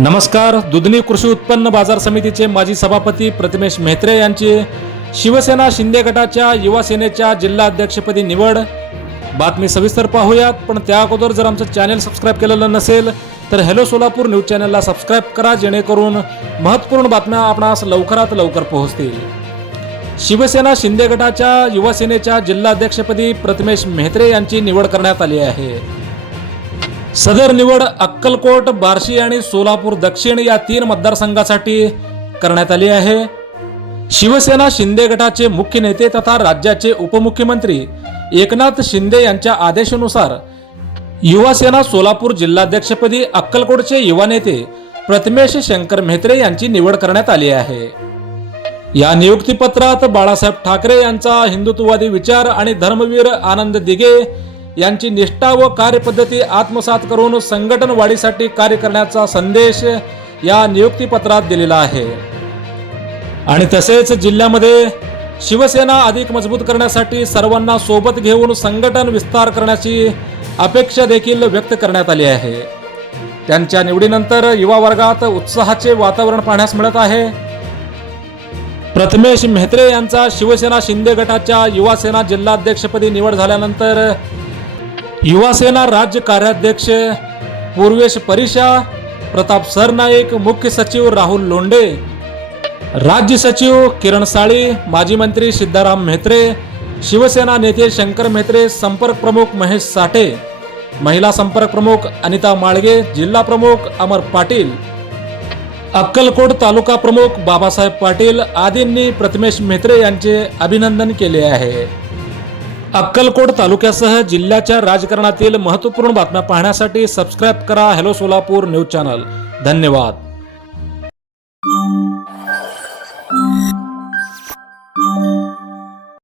नमस्कार दुधनी कृषी उत्पन्न बाजार समितीचे माजी सभापती प्रतिमेश मेहत्रे यांची शिवसेना शिंदे गटाच्या युवा सेनेच्या जिल्हा अध्यक्षपदी निवड. बातमी सविस्तर पाहूयात पण त्या अगोदर जर आमचं चॅनेल सबस्क्राईब केलेलं नसेल तर हॅलो सोलापूर न्यूज चॅनलला सबस्क्राईब करा जेणेकरून महत्त्वपूर्ण बातम्या आपणास लवकरात लवकर पोहोचतील. शिवसेना शिंदे गटाच्या युवा सेनेच्या जिल्हा अध्यक्षपदी प्रतिमेश मेहत्रे यांची निवड करण्यात आली आहे. सदर निवड अक्कलकोट बार्शी आणि सोलापूर दक्षिण या तीन मतदारसंघासाठी करण्यात आली आहे. शिवसेना शिंदे गटाचे मुख्य नेते तथा राज्याचे उपमुख्यमंत्री एकनाथ शिंदे यांच्या आदेशानुसार युवासेना सोलापूर जिल्हाध्यक्षपदी अक्कलकोटचे युवा नेते प्रतिमेश शंकर मेहत्रे यांची निवड करण्यात आली आहे. या नियुक्तीपत्रात बाळासाहेब ठाकरे यांचा हिंदुत्ववादी विचार आणि धर्मवीर आनंद दिगे यांची निष्ठा व कार्यपद्धती आत्मसात करून संघटन वाढीसाठी कार्य करण्याचा संदेश या नियुक्तीपत्रात दिलेला आहे. आणि तसेच जिल्ह्यामध्ये शिवसेना अधिक मजबूत करण्यासाठी सर्वांना सोबत घेऊन संघटन विस्तार करण्याची अपेक्षा देखील व्यक्त करण्यात आली आहे. त्यांच्या निवडीनंतर युवा वर्गात उत्साहाचे वातावरण पाहण्यास मिळत आहे. प्रथमेश मेहत्रे यांचा शिवसेना शिंदे गटाच्या युवासेना जिल्हाध्यक्षपदी निवड झाल्यानंतर युवासेना राज्य कार्याध्यक्ष पूर्वेश परिषा प्रताप सरनाईक मुख्य सचिव राहुल लोंडे राज्य सचिव किरण साळी माजी मंत्री सिद्धाराम म्हेत्रे शिवसेना नेते शंकर म्हेत्रे संपर्क प्रमुख महेश साठे महिला संपर्क प्रमुख अनिता माळगे जिल्हा प्रमुख अमर पाटील अक्कलकोट तालुका प्रमुख बाबासाहेब पाटील आदींनी प्रतिमेश मेहत्रे यांचे अभिनंदन केले आहे. अक्कलकोट तालुक्यासह जिल्ह्याच्या राजकारणातील महत्त्वपूर्ण बातम्या पाहण्यासाठी सबस्क्राईब करा हॅलो सोलापूर न्यूज चॅनल धन्यवाद.